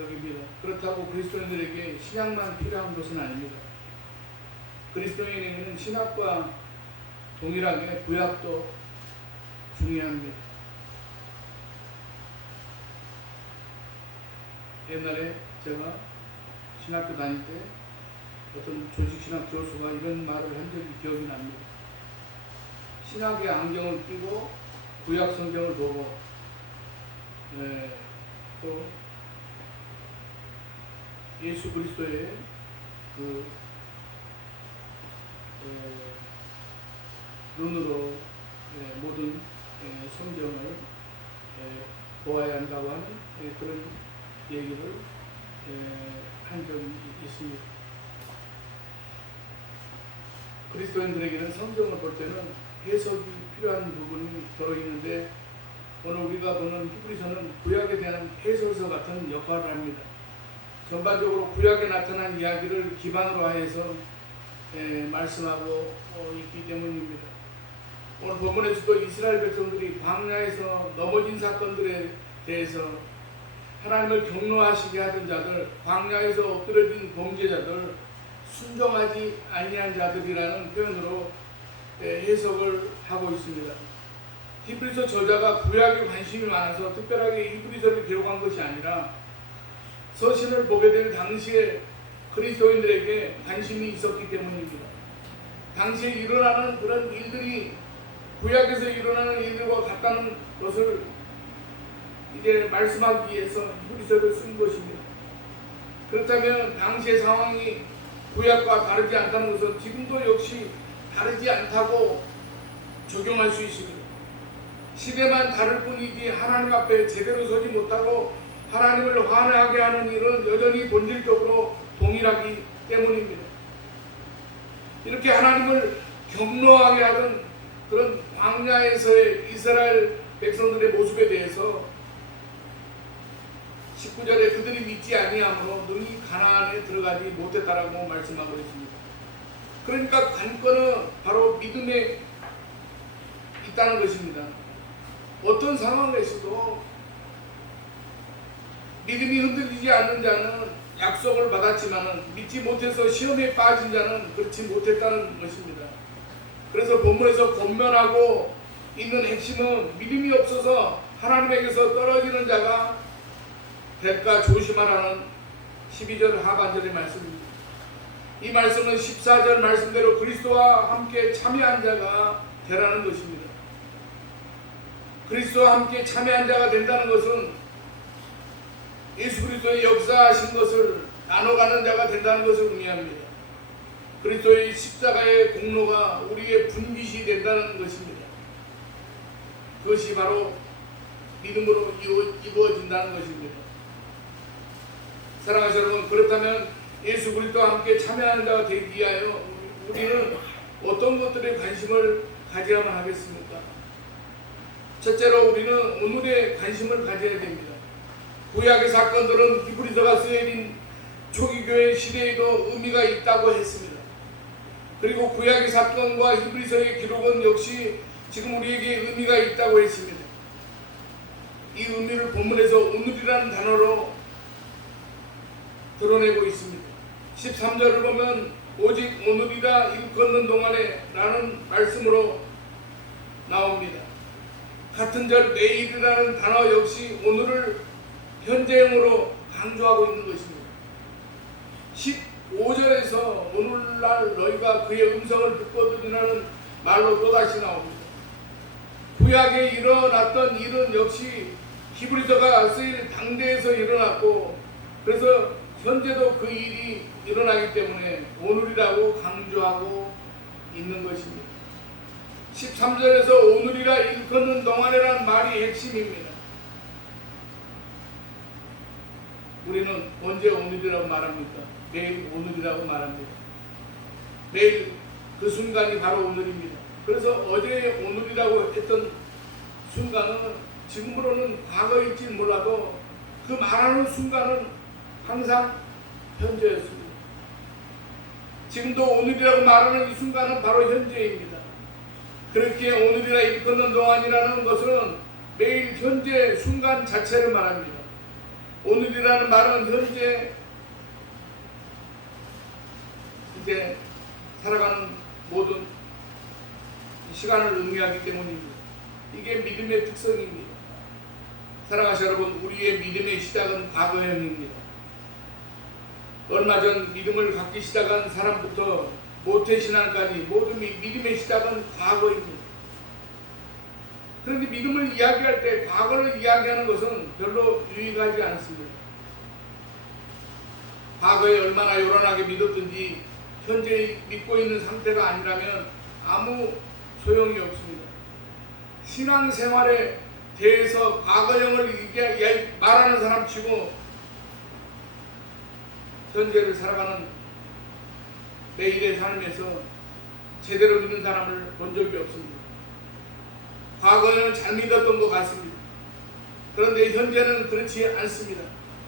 여깁니다. 그렇다고 그리스도인들에게 신학만 필요한 것은 아닙니다. 그리스도인에게는 신학과 동일하게 구약도 중요합니다. 옛날에 제가 신학교 다닐 때 어떤 조직신학 교수가 이런 말을 한 적이 기억이 납니다. 신학의 안경을 끼고 구약 성경을 보고 또 예수 그리스도의 그 눈으로 모든 성경을 보아야 한다고 하는 그런 얘기를 한 적이 있습니다. 그리스도인들에게는 성경을 볼 때는 해석이 필요한 부분이 들어있는데 오늘 우리가 보는 히브리서는 구약에 대한 해설서 같은 역할을 합니다. 전반적으로 구약에 나타난 이야기를 기반으로 하여서 말씀하고 있기 때문입니다. 오늘 본문에서도 이스라엘 백성들이 광야에서 넘어진 사건들에 대해서 하나님을 경노하시게 하던 자들, 광야에서 엎드려진 범죄자들, 순종하지 아니한 자들이라는 표현으로 해석을 하고 있습니다. 히브리서 저자가 구약에 관심이 많아서 특별하게 히브리서를 기록한 것이 아니라 서신을 보게 된 당시에 그리스도인들에게 관심이 있었기 때문입니다. 당시에 일어나는 그런 일들이 구약에서 일어나는 일들과 같다는 것을 이제 말씀하기 위해서 히브리서를 쓴 것입니다. 그렇다면 당시의 상황이 구약과 다르지 않다는 것은 지금도 역시 다르지 않다고 적용할 수 있습니다. 시대만 다를 뿐이지 하나님 앞에 제대로 서지 못하고 하나님을 화나게 하는 일은 여전히 본질적으로 동일하기 때문입니다. 이렇게 하나님을 경노하게 하던 그런 광야에서의 이스라엘 백성들의 모습에 대해서 19절에 그들이 믿지 아니함으로 능히 가나안에 들어가지 못했다라고 말씀하고 있습니다. 그러니까 관건은 바로 믿음에 있다는 것입니다. 어떤 상황에서도 믿음이 흔들리지 않는 자는 약속을 받았지만 믿지 못해서 시험에 빠진 자는 그렇지 못했다는 것입니다. 그래서 본문에서 권면하고 있는 핵심은 믿음이 없어서 하나님에게서 떨어지는 자가 될까 조심하라는 12절 하반절의 말씀입니다. 이 말씀은 14절 말씀대로 그리스도와 함께 참여한 자가 되라는 것입니다. 그리스도와 함께 참여한 자가 된다는 것은 예수 그리스도의 역사하신 것을 나눠가는 자가 된다는 것을 의미합니다. 그리스도의 십자가의 공로가 우리의 분깃이 된다는 것입니다. 그것이 바로 믿음으로 이루어진다는 것입니다. 사랑하는 여러분, 그렇다면 예수 그리스도와 함께 참여하는 자가 되기 위하여 우리는 어떤 것들에 관심을 가져야만 하겠습니까? 첫째로 우리는 오늘에 관심을 가져야 됩니다. 구약의 사건들은 히브리서가 쓰여진 초기교회 시대에도 의미가 있다고 했습니다. 그리고 구약의 사건과 히브리서의 기록은 역시 지금 우리에게 의미가 있다고 했습니다. 이 의미를 본문에서 오늘이라는 단어로 드러내고 있습니다. 13절을 보면 오직 오늘이라 일컫는 동안에 라는 말씀으로 나옵니다. 같은 절 내일이라는 단어 역시 오늘을 현재형으로 강조하고 있는 것입니다. 15절에서 오늘날 너희가 그의 음성을 듣고 들으라는 말로 또다시 나옵니다. 구약에 일어났던 일은 역시 히브리서가 쓰일 당대에서 일어났고 그래서 현재도 그 일이 일어나기 때문에 오늘이라고 강조하고 있는 것입니다. 13절에서 오늘이라 일컫는 동안이라는 말이 핵심입니다. 우리는 언제 오늘이라고 말합니까? 매일 오늘이라고 말합니다. 매일 그 순간이 바로 오늘입니다. 그래서 어제 오늘이라고 했던 순간은 지금으로는 과거일지 몰라도 그 말하는 순간은 항상 현재였습니다. 지금도 오늘이라고 말하는 이 순간은 바로 현재입니다. 그렇게 오늘이라 일컫는 동안이라는 것은 매일 현재 순간 자체를 말합니다. 오늘이라는 말은 현재 이제 살아가는 모든 시간을 의미하기 때문입니다. 이게 믿음의 특성입니다. 사랑하시 여러분, 우리의 믿음의 시작은 과거형입니다. 얼마 전 믿음을 갖기 시작한 사람부터 모태신앙까지 모든 믿음의 시작은 과거입니다. 그런데 믿음을 이야기할 때 과거를 이야기하는 것은 별로 유익하지 않습니다. 과거에 얼마나 요란하게 믿었든지 현재 믿고 있는 상태가 아니라면 아무 소용이 없습니다. 신앙생활에 대해서 과거형을 말하는 사람 치고 현재를 살아가는 매일의 삶에서 제대로 믿는 사람을 본 적이 없습니다. 과거에는 잘 믿었던 것 같습니다. 그런데 현재는 그렇지 않습니다.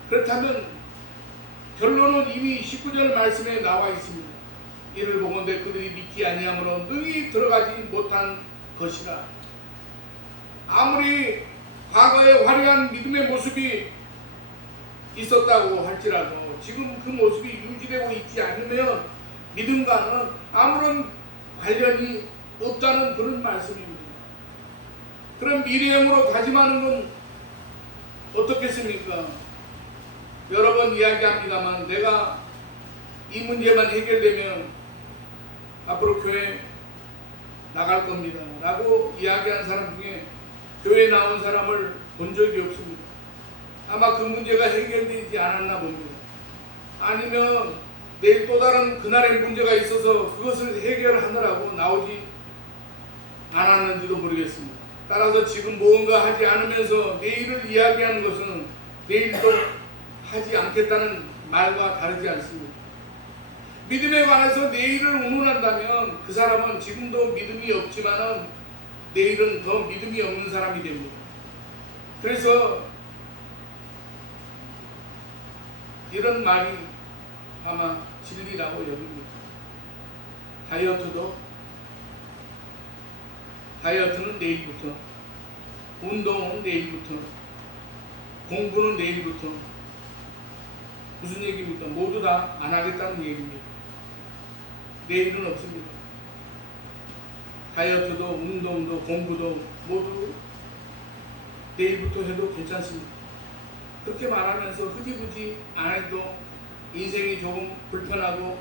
그렇다면 결론은 이미 19절 말씀에 나와 있습니다. 이를 보건대 그들이 믿지 아니함으로 능히 들어가지 못한 것이라. 아무리 과거에 화려한 믿음의 모습이 있었다고 할지라도 지금 그 모습이 유지되고 있지 않으면 믿음과는 아무런 관련이 없다는 그런 말씀입니다. 그럼 미래형으로 다짐하는 건 어떻겠습니까? 여러 번 이야기합니다만 내가 이 문제만 해결되면 앞으로 교회 나갈 겁니다 라고 이야기한 사람 중에 교회 나온 사람을 본 적이 없습니다. 아마 그 문제가 해결되지 않았나 봅니다. 아니면 내일 또 다른 그날의 문제가 있어서 그것을 해결하느라고 나오지 않았는지도 모르겠습니다. 따라서 지금 무언가 하지 않으면서 내일을 이야기하는 것은 내일도 하지 않겠다는 말과 다르지 않습니다. 믿음에 관해서 내일을 의논한다면 그 사람은 지금도 믿음이 없지만 내일은 더 믿음이 없는 사람이 됩니다. 그래서 이런 말이 아마 진리라고 여깁니다. 다이어트는 내일부터, 운동은 내일부터, 공부는 내일부터. 무슨 얘기입니까? 모두 다 안 하겠다는 얘기입니다. 내일은 없습니다. 다이어트도 운동도 공부도 모두 내일부터 해도 괜찮습니다. 그렇게 말하면서 흐지부지 안 해도 인생이 조금 불편하고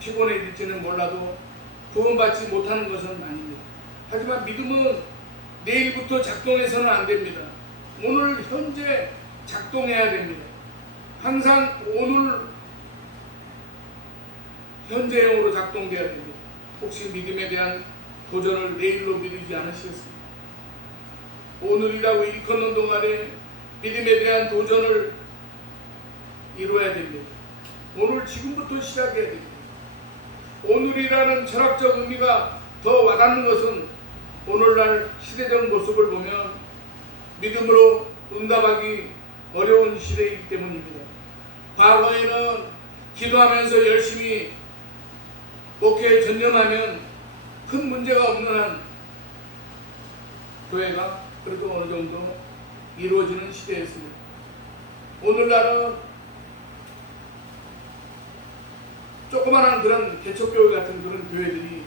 피곤해질지는 몰라도 구원받지 못하는 것은 아닙니다. 하지만 믿음은 내일부터 작동해서는 안 됩니다. 오늘 현재 작동해야 됩니다. 항상 오늘 현재형으로 작동돼야 됩니다. 혹시 믿음에 대한 도전을 내일로 미루지 않으시겠습니까? 오늘이라고 일컫는 동안에 믿음에 대한 도전을 이루어야 됩니다. 오늘 지금부터 시작해야 됩니다. 오늘이라는 철학적 의미가 더 와닿는 것은 오늘날 시대적 모습을 보면 믿음으로 응답하기 어려운 시대이기 때문입니다. 과거에는 기도하면서 열심히 목회에 전념하면 큰 문제가 없는 한 교회가 그래도 어느 정도 이루어지는 시대였습니다. 오늘날은 조그마한 그런 개척교회 같은 그런 교회들이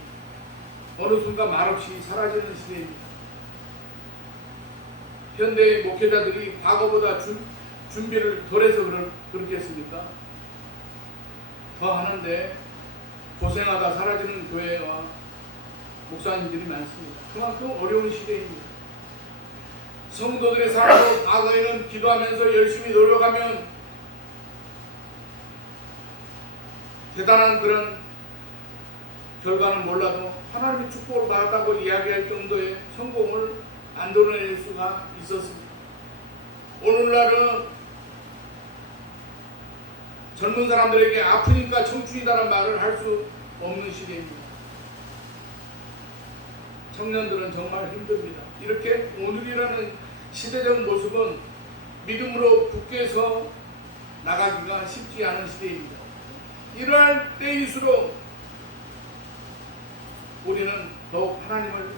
어느 순간 말없이 사라지는 시대입니다. 현대의 목회자들이 과거보다 준비를 덜해서 그렇겠습니까? 더 하는데 고생하다 사라지는 교회와 목사님들이 많습니다. 그만큼 어려운 시대입니다. 성도들의 삶으로 과거에는 기도하면서 열심히 노력하면 대단한 그런 결과는 몰라도 하나님의 축복을 받았다고 이야기할 정도의 성공을 만들어낼 수가 있었습니다. 오늘날은 젊은 사람들에게 아프니까 청춘이다라는 말을 할 수 없는 시대입니다. 청년들은 정말 힘듭니다. 이렇게 오늘이라는 시대적 모습은 믿음으로 굳게 서 나가기가 쉽지 않은 시대입니다. 이러할 때일수록 우리는 더욱 하나님을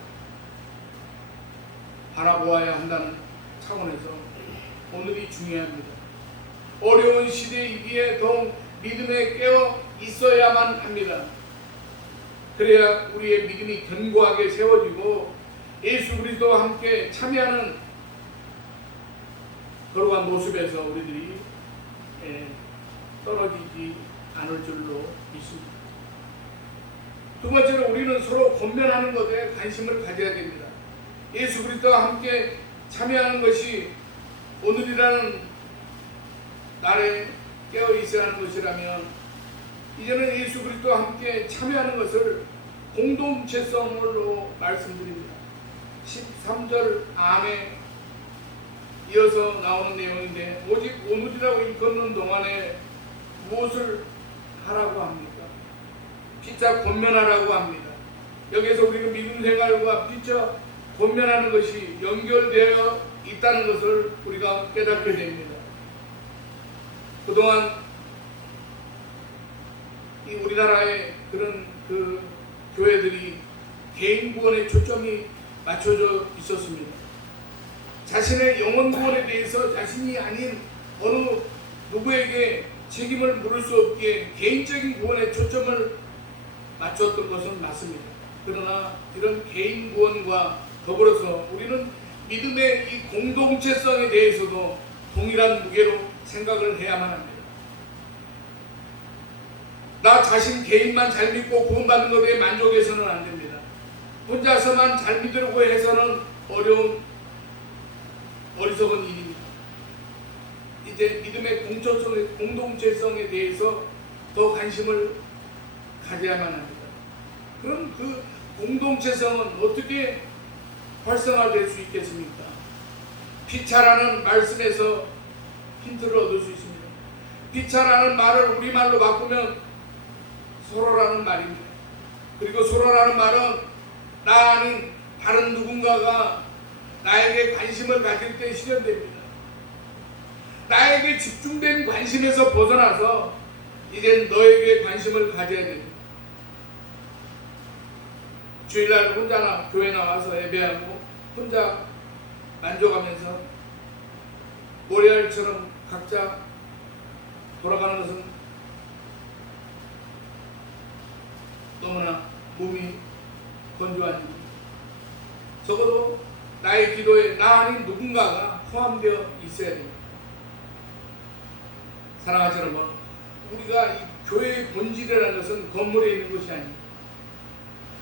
바라보아야 한다는 차원에서 오늘이 중요합니다. 어려운 시대이기에 더욱 믿음에 깨어 있어야만 합니다. 그래야 우리의 믿음이 견고하게 세워지고 예수 그리스도와 함께 참여하는 거룩한 모습에서 우리들이 떨어지지 않을 줄로 믿습니다. 두 번째로 우리는 서로 권면하는 것에 관심을 가져야 됩니다. 예수 그리스도와 함께 참여하는 것이 오늘이라는 날에 깨어 있어야 하는 것이라면 이제는 예수 그리스도와 함께 참여하는 것을 공동체성으로 말씀드립니다. 13절 암에 이어서 나오는 내용인데 오직 오늘이라고 일컫는 동안에 무엇을 하라고 합니까? 피차 권면하라고 합니다. 여기서 우리는 믿음 생활과 피차 권면하는 것이 연결되어 있다는 것을 우리가 깨닫게 됩니다. 그동안 이 우리나라의 그런 교회들이 개인 구원에 초점이 맞춰져 있었습니다. 자신의 영혼 구원에 대해서 자신이 아닌 어느 누구에게 책임을 물을 수 없기에 개인적인 구원에 초점을 맞췄던 것은 맞습니다. 그러나 이런 개인 구원과 더불어서 우리는 믿음의 이 공동체성에 대해서도 동일한 무게로 생각을 해야만 합니다. 나 자신 개인만 잘 믿고 구원받는 것에 만족해서는 안 됩니다. 혼자서만 잘 믿으려고 해서는 어리석은 일입니다. 이제 믿음의 공동체성에 대해서 더 관심을 가져야만 합니다. 그럼 그 공동체성은 어떻게 활성화될 수 있겠습니까? 피차라는 말씀에서 힌트를 얻을 수 있습니다. 피차라는 말을 우리말로 바꾸면 서로라는 말입니다. 그리고 서로라는 말은 나 아닌 다른 누군가가 나에게 관심을 가질 때 실현됩니다. 나에게 집중된 관심에서 벗어나서 이젠 너에게 관심을 가져야 됩니다. 주일날 혼자 교회 나와서 예배하고 혼자 만족하면서 모래알처럼 각자 돌아가는 것은 너무나 몸이 건조한 일입니다. 적어도 나의 기도에 나 아닌 누군가가 포함되어 있어야 됩니다. 사랑하는 여러분, 우리가 이 교회의 본질이라는 것은 건물에 있는 것이 아닙니다.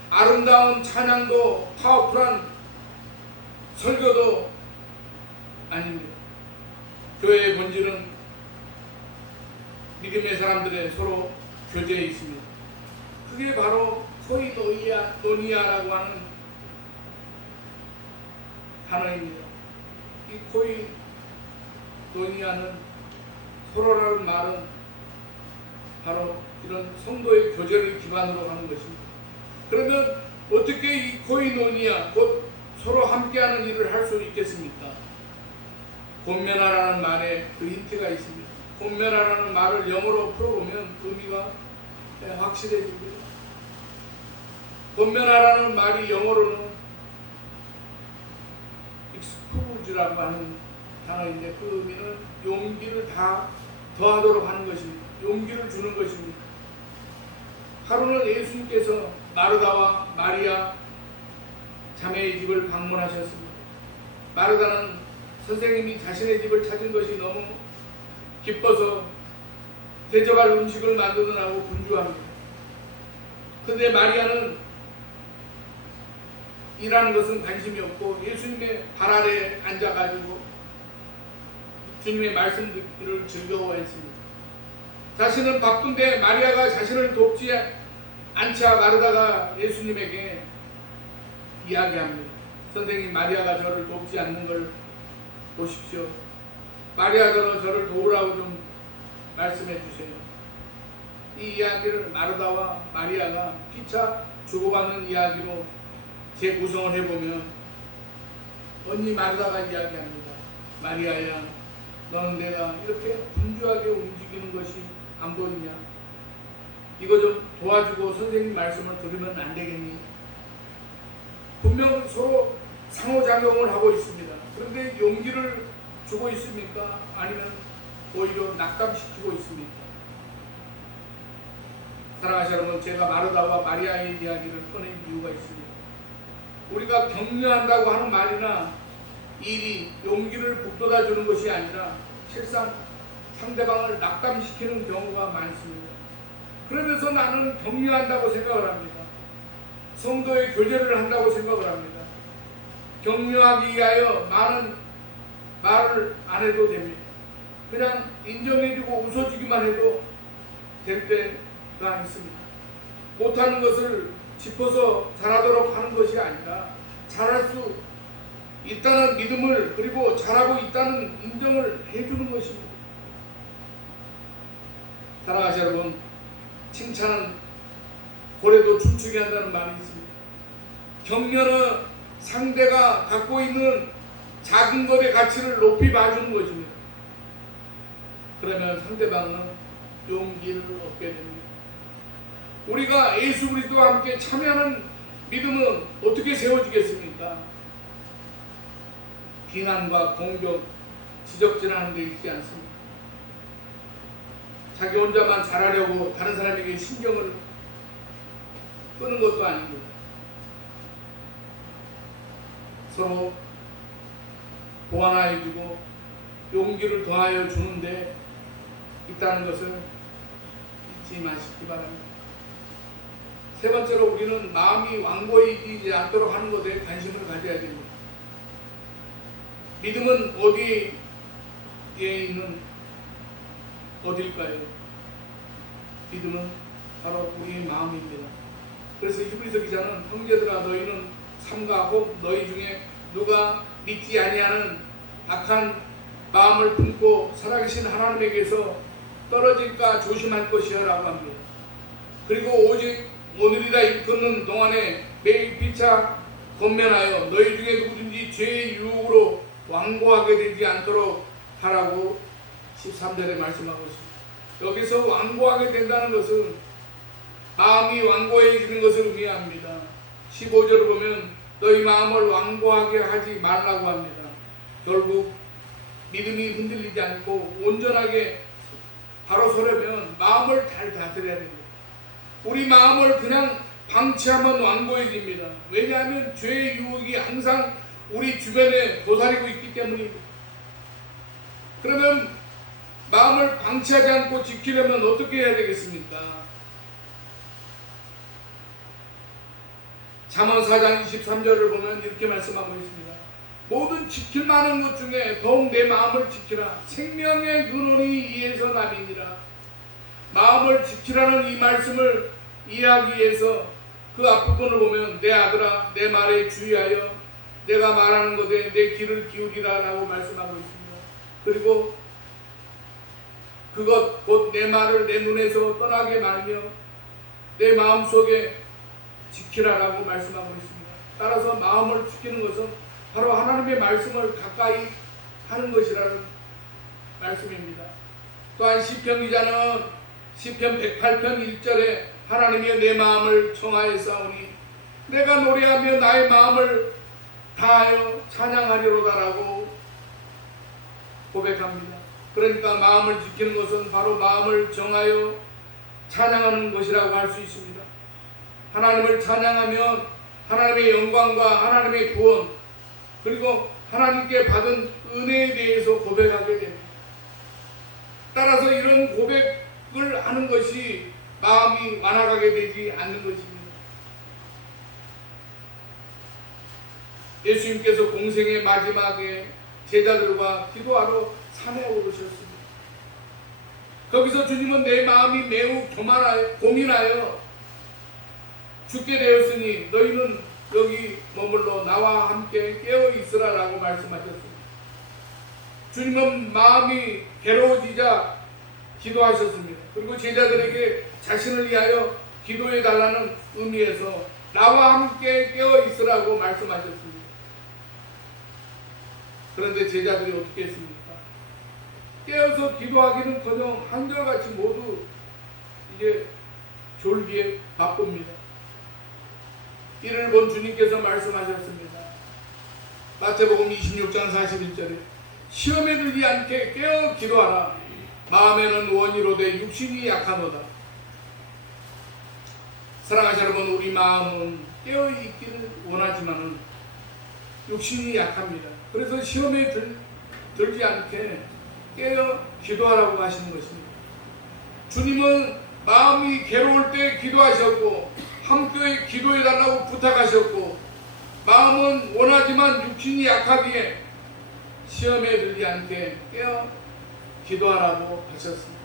아름다운 찬양도 파워풀한 설교도 아닙니다. 교회의 본질은 믿음의 사람들의 서로 교제에 있습니다. 그게 바로 코이노니아라고 하는 단어입니다. 이 코이노니아는 서로라는 말은 바로 이런 성도의 교제를 기반으로 하는 것입니다. 그러면 어떻게 이 코이노니아, 곧 서로 함께하는 일을 할 수 있겠습니까? 권면하라는 말에 그 힌트가 있습니다. 권면하라는 말을 영어로 풀어보면 의미가 확실해집니다. 권면하라는 말이 영어로는 explose라고 하는 단어인데 그 의미는 용기를 다 더하도록 하는 것입니다. 용기를 주는 것입니다. 하루는 예수님께서 마르다와 마리아 자매의 집을 방문하셨습니다. 마르다는 선생님이 자신의 집을 찾은 것이 너무 기뻐서 대접할 음식을 만드느라고 분주합니다. 그런데 마리아는 일하는 것은 관심이 없고 예수님의 발 아래에 앉아가지고 주님의 말씀 듣기를 즐거워했습니다. 자신은 바쁜데 마리아가 자신을 돕지 않자 마르다가 예수님에게 이야기합니다. 선생님, 마리아가 저를 돕지 않는 걸 보십시오. 마리아가 저를 도우라고 좀 말씀해 주세요. 이 이야기를 마르다와 마리아가 피차 주고받는 이야기로 재구성을 해보면 언니 마르다가 이야기합니다. 마리아야, 너는 내가 이렇게 분주하게 움직이는 것이 안 보이냐? 이거 좀 도와주고 선생님 말씀을 들으면 안 되겠니? 분명 서로 상호작용을 하고 있습니다. 그런데 용기를 주고 있습니까? 아니면 오히려 낙담시키고 있습니다. 사랑하시는 여러분, 제가 마르다와 마리아의 이야기를 꺼낸 이유가 있습니다. 우리가 격려한다고 하는 말이나 일이 용기를 북돋아 주는 것이 아니라 실상 상대방을 낙담시키는 경우가 많습니다. 그러면서 나는 격려한다고 생각을 합니다. 성도의 교제를 한다고 생각을 합니다. 격려하기 위하여 많은 말을 안 해도 됩니다. 그냥 인정해주고 웃어주기만 해도 될 때가 있습니다. 못하는 것을 짚어서 잘하도록 하는 것이 아니라 잘할 수 있다는 믿음을, 그리고 잘하고 있다는 인정을 해주는 것입니다. 사랑하시는 여러분, 칭찬은 고래도 춤추게 한다는 말이 있습니다. 격려는 상대가 갖고 있는 작은 것의 가치를 높이 봐주는 것입니다. 그러면 상대방은 용기를 얻게 됩니다. 우리가 예수 그리스도와 함께 참여하는 믿음은 어떻게 세워지겠습니까? 비난과 공격, 지적질하는 데 있지 않습니다. 자기 혼자만 잘하려고 다른 사람에게 신경을 끄는 것도 아니고 서로 보완하여주고 용기를 더하여 주는데 있다는 것을 잊지 마시기 바랍니다. 세 번째로, 우리는 마음이 완고해지지 않도록 하는 것에 관심을 가져야 됩니다. 믿음은 어디에 있는 어딜까요? 믿음은 바로 우리의 마음입니다. 그래서 히브리서 기자는 형제들아, 너희는 삼가 혹 너희 중에 누가 믿지 아니하는 악한 마음을 품고 살아계신 하나님에게서 떨어질까 조심할 것이야 라고 합니다. 그리고 오직 오늘이라 일컫는 동안에 매일 피차 권면하여 너희 중에 누구든지 죄의 유혹으로 완고하게 되지 않도록 하라고 13절에 말씀하고 있습니다. 여기서 완고하게 된다는 것은 마음이 완고해지는 것을 의미합니다. 15절을 보면 너희 마음을 완고하게 하지 말라고 합니다. 결국 믿음이 흔들리지 않고 온전하게 바로 서려면 마음을 잘 다스려야 됩니다. 우리 마음을 그냥 방치하면 완고해집니다. 왜냐하면 죄의 유혹이 항상 우리 주변에 도사리고 있기 때문입니다. 그러면 마음을 방치하지 않고 지키려면 어떻게 해야 되겠습니까? 잠언 4장 23절을 보면 이렇게 말씀하고 있습니다. 모든 지킬 만한 것 중에 더욱 내 마음을 지키라. 생명의 근원이 이에서 남이니라. 마음을 지키라는 이 말씀을 이해하기 위해서 그 앞부분을 보면 내 아들아 내 말에 주의하여 내가 말하는 것에 내 귀를 기울이라 라고 말씀하고 있습니다. 그리고 그것 곧 내 말을 내 눈에서 떠나게 말며 내 마음속에 지키라 라고 말씀하고 있습니다. 따라서 마음을 지키는 것은 바로 하나님의 말씀을 가까이 하는 것이라는 말씀입니다. 또한 시편 기자는 시편 108편 1절에 하나님이여 내 마음을 청하였사오니 내가 노래하며 나의 마음을 다하여 찬양하리로다라고 고백합니다. 그러니까 마음을 지키는 것은 바로 마음을 정하여 찬양하는 것이라고 할 수 있습니다. 하나님을 찬양하면 하나님의 영광과 하나님의 구원 그리고 하나님께 받은 은혜에 대해서 고백하게 됩니다. 따라서 이런 고백을 하는 것이 마음이 완화가게 되지 않는 것입니다. 예수님께서 공생의 마지막에 제자들과 기도하러 산에 오르셨습니다. 거기서 주님은 내 마음이 매우 고민하여 죽게 되었으니 너희는 여기 머물러 나와 함께 깨어 있으라 라고 말씀하셨습니다. 주님은 마음이 괴로워지자 기도하셨습니다. 그리고 제자들에게 자신을 위하여 기도해 달라는 의미에서 나와 함께 깨어 있으라고 말씀하셨습니다. 그런데 제자들이 어떻게 했습니까? 깨어서 기도하기는커녕 한결같이 모두 이제 졸기에 바쁩니다. 이를 본 주님께서 말씀하셨습니다. 마태복음 26장 41절에 시험에 들지 않게 깨어 기도하라. 마음에는 원이로되 육신이 약하도다. 사랑하는 여러분, 우리 마음은 깨어있기를 원하지만 육신이 약합니다. 그래서 시험에 들지 않게 깨어 기도하라고 하시는 것입니다. 주님은 마음이 괴로울 때 기도하셨고 함께 기도해달라고 부탁하셨고, 마음은 원하지만 육신이 약하기에 시험에 들지 않게 깨어 기도하라고 하셨습니다.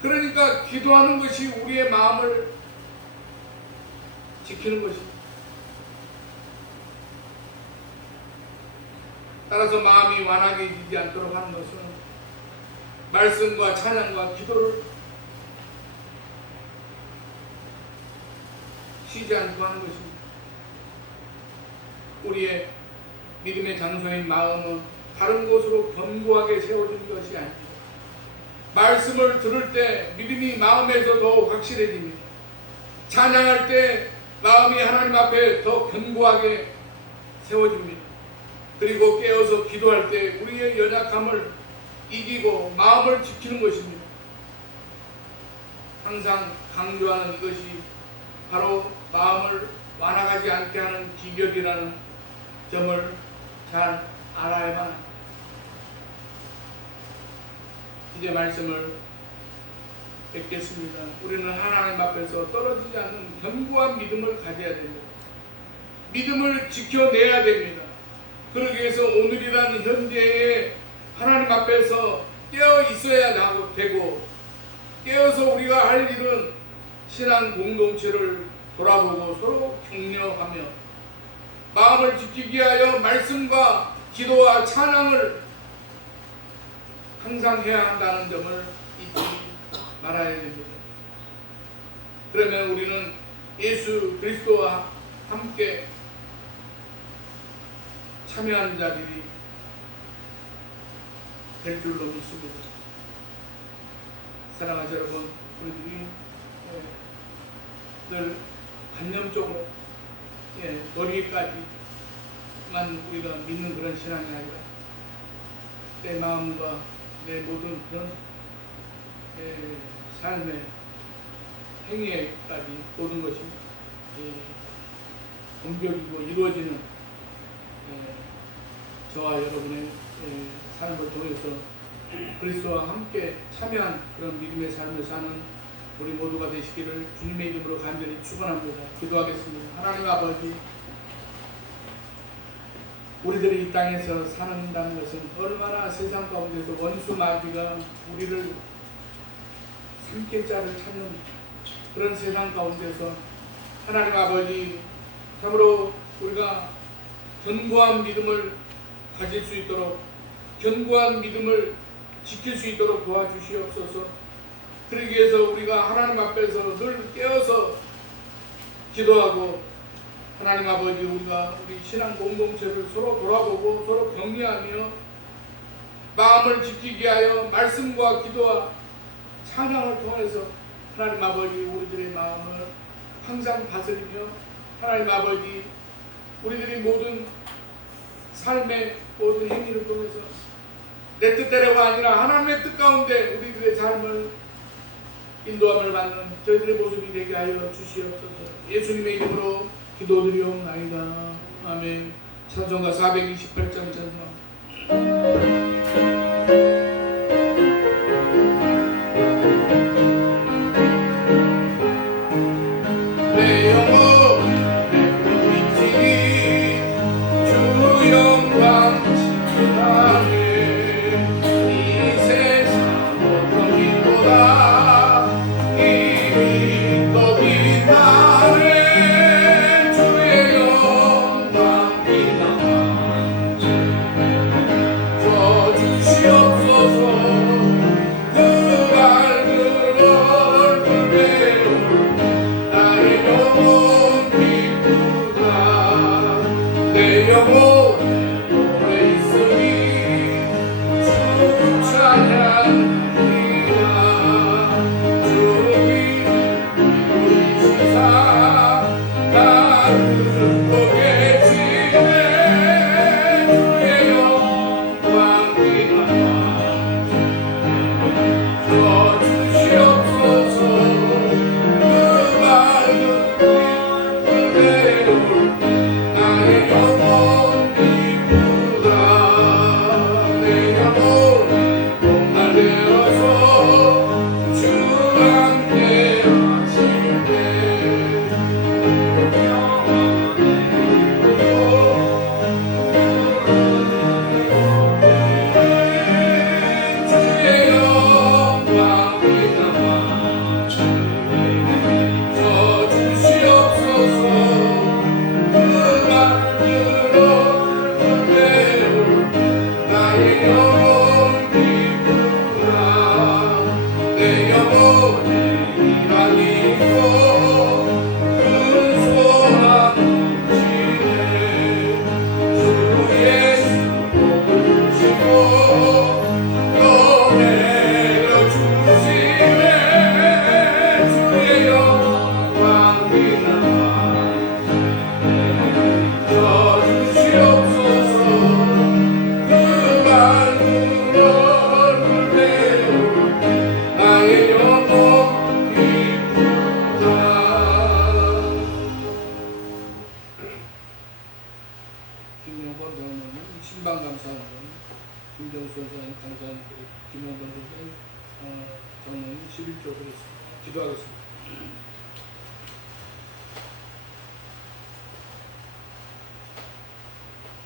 그러니까 기도하는 것이 우리의 마음을 지키는 것입니다. 따라서 마음이 완악해지지 않도록 하는 것은 말씀과 찬양과 기도를 쉬지 않고 하는 것입니다. 우리의 믿음의 장소인 마음은 다른 곳으로 견고하게 세워진 것이 아닙니다. 말씀을 들을 때 믿음이 마음에서 더 확실해집니다. 찬양할 때 마음이 하나님 앞에 더 견고하게 세워집니다. 그리고 깨어서 기도할 때 우리의 연약함을 이기고 마음을 지키는 것입니다. 항상 강조하는 이것이 바로 마음을 완악하지 않게 하는 비결이라는 점을 잘 알아야만 합니다. 이제 말씀을 뵙겠습니다. 우리는 하나님 앞에서 떨어지지 않는 견고한 믿음을 가져야 됩니다. 믿음을 지켜내야 됩니다. 그러기 위해서 오늘이라는 현재에 하나님 앞에서 깨어 있어야 되고, 깨어서 우리가 할 일은 신앙 공동체를 돌아보고 서로 격려하며 마음을 지키기 위하여 말씀과 기도와 찬양을 항상 해야 한다는 점을 잊지 말아야 됩니다. 그러면 우리는 예수 그리스도와 함께 참여하는 자들이 될 줄로 믿습니다. 사랑하는 여러분, 우리들이 늘 관념적으로 머리까지만 우리가 믿는 그런 신앙이 아니라 내 마음과 내 모든 그런 삶의 행위에까지 모든 것이 공격이고 이루어지는 저와 여러분의 삶을 통해서 그리스도와 함께 참여한 그런 믿음의 삶을 사는 우리 모두가 되시기를 주님의 이름으로 간절히 축원합니다. 기도하겠습니다. 하나님 아버지, 우리들이 이 땅에서 사는다는 것은 얼마나 세상 가운데서 원수 마귀가 우리를 삼킬 자를 찾는 그런 세상 가운데서 하나님 아버지, 참으로 우리가 견고한 믿음을 가질 수 있도록, 견고한 믿음을 지킬 수 있도록 도와주시옵소서. 그러기 위해서 우리가 하나님 앞에서 늘 깨어서 기도하고, 하나님 아버지, 우리가 우리 신앙 공동체를 서로 돌아보고 서로 격려하며 마음을 지키기 위하여 말씀과 기도와 찬양을 통해서 하나님 아버지, 우리들의 마음을 항상 다스리며 하나님 아버지, 우리들이 모든 삶의 모든 행위를 통해서 내 뜻대로가 아니라 하나님의 뜻 가운데 우리들의 삶을 인도함을 받는 저희들의 모습이 되게 하여 주시옵소서. 예수님의 이름으로 기도드리옵나이다. 아멘. 찬송가 428장 찬송. 내 영혼 위치 주 영광 지키나네. 이 세상 어떤 일보다 이미 더 빛나네. 주의 영광 빛나네. 저 주시옵소서.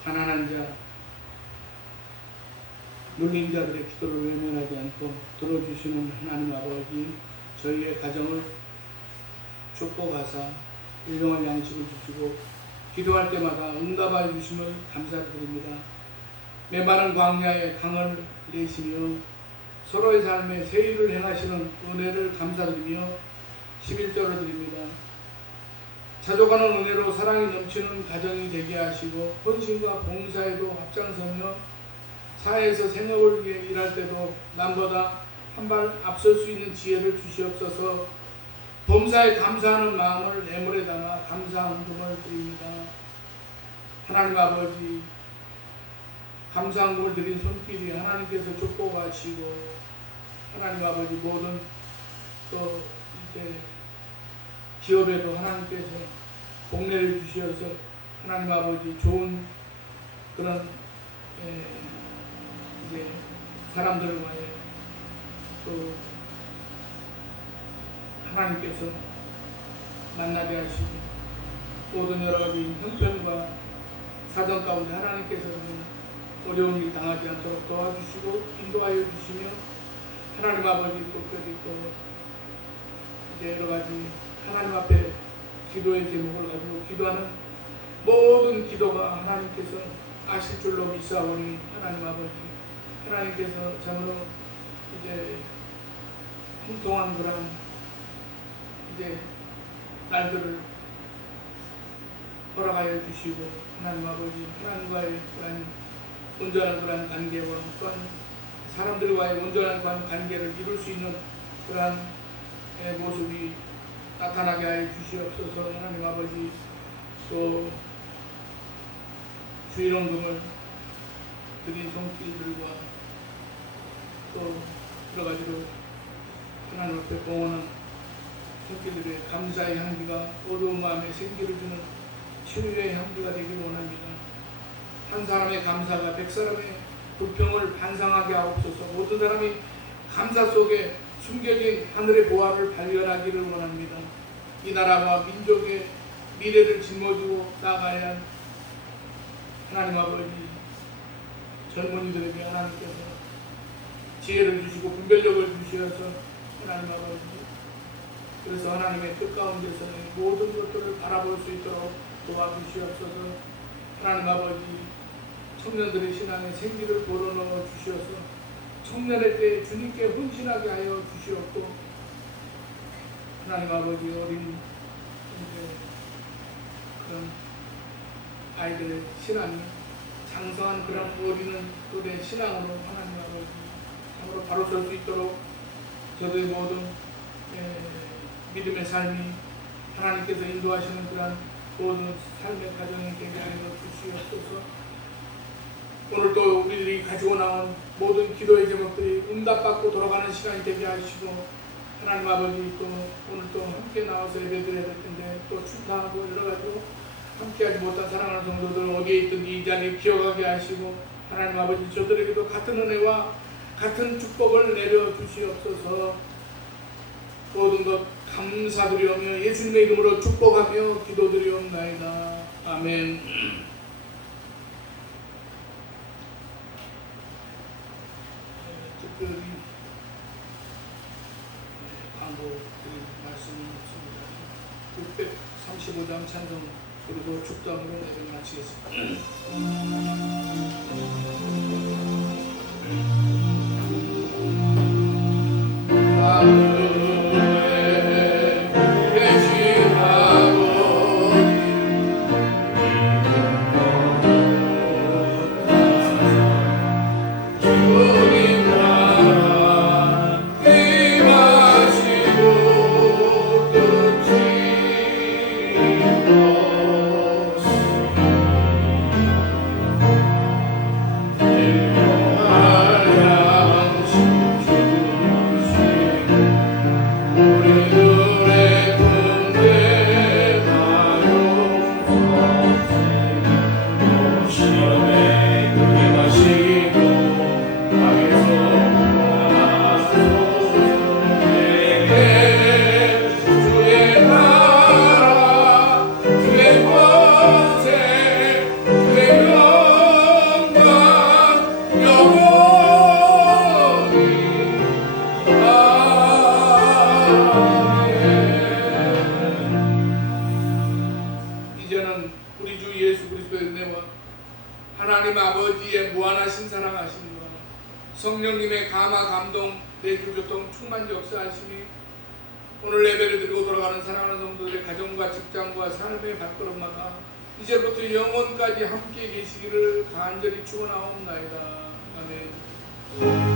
가난한 자, 눌린 자들의 기도를 외면하지 않고 들어주시는 하나님 아버지, 저희의 가정을 축복하사 일용할 양식을 주시고 기도할 때마다 응답하여 주심을 감사드립니다. 메마른 광야에 강을 내시며 서로의 삶에 세일을 행하시는 은혜를 감사드리며 11절을 드립니다. 자족하는 은혜로 사랑이 넘치는 가정이 되게 하시고 헌신과 봉사에도 앞장서며 사회에서 생업을 위해 일할 때도 남보다 한 발 앞설 수 있는 지혜를 주시옵소서. 범사에 감사하는 마음을 애물에 담아 감사헌금을 드립니다. 하나님 아버지, 감사헌금을 드린 손길이 하나님께서 축복하시고 하나님 아버지 모든 또 이제 기업에도 하나님께서 복내를 주시어서 하나님 아버지 좋은 그런 이제 사람들과의 또 하나님께서 만나게 하시고 모든 여러 가지 형편과 사정 가운데 하나님께서는 어려운 일 당하지 않도록 도와주시고 인도하여 주시며 하나님 아버지 특별히 또 이제 여러 가지 하나님 앞에 기도의 제목을 가지고 기도하는 모든 기도가 하나님께서 아실 줄로 믿사오니 하나님 아버지, 하나님께서 참으로 이제 통통한 그런 이제 날들을 허락하여 주시고 하나님 아버지, 하나님과의 그런 온전한 그런 관계와 또한 사람들과의 온전한 그런 관계를 이룰 수 있는 그런 모습이 나타나게 하여 주시옵소서. 하나님 아버지, 또 주일헌금을 드린 손길들과 또 여러 가지로 하나님 앞에 봉헌한 손길들의 감사의 향기가 어두운 마음에 생기를 주는 치유의 향기가 되기를 원합니다. 한 사람의 감사가 100사람의 불평을 반상하게 하옵소서. 모든 사람이 감사 속에 숨겨진 하늘의 보화를 발견하기를 원합니다. 이 나라와 민족의 미래를 짊어지고 나가야 할 하나님 아버지, 젊은이들에게 하나님께서 지혜를 주시고 분별력을 주시어서 하나님 아버지, 그래서 하나님의 뜻 가운데서는 모든 것들을 바라볼 수 있도록 도와주시옵소서. 하나님 아버지, 청년들의 신앙에 생기를 불어넣어 주시어서 청년의 때에 주님께 헌신하게 하여 주시옵고 하나님 아버지, 어린 그런 아이들의 신앙이 장성한 그런 어리는 또래 신앙으로 하나님 아버지 참으로 바로 설 수 있도록 저들의 모든 믿음의 삶이 하나님께서 인도하시는 그런 모든 삶의 가정이 되게 하여 주시옵소서. 오늘 또 우리들이 가지고 나온 모든 기도의 제목들이 응답받고 돌아가는 시간이 되게 하시고 하나님 아버지, 또 오늘 또 함께 나와서 예배드려야 될 텐데 또 축하하고 여러 가지로 함께하지 못한 사랑하는 성도들 어디에 있든 이 자리에 기억하게 하시고 하나님 아버지, 저들에게도 같은 은혜와 같은 축복을 내려 주시옵소서. 모든 것 감사드리오며 예수님의 이름으로 축복하며 기도드리옵나이다. 아멘. 특별히 광고 드릴 말씀이 없습니다. 635장 찬송 그리고 축도함으로 예배를 마치겠습니다. 아멘. 감화 감동 내주 교통 충만히 역사하시니 오늘 예배를 드리고 돌아가는 사랑하는 성도들의 가정과 직장과 삶의 발걸음마다 이제부터 영원까지 함께 계시기를 간절히 축원하옵나이다. 아멘.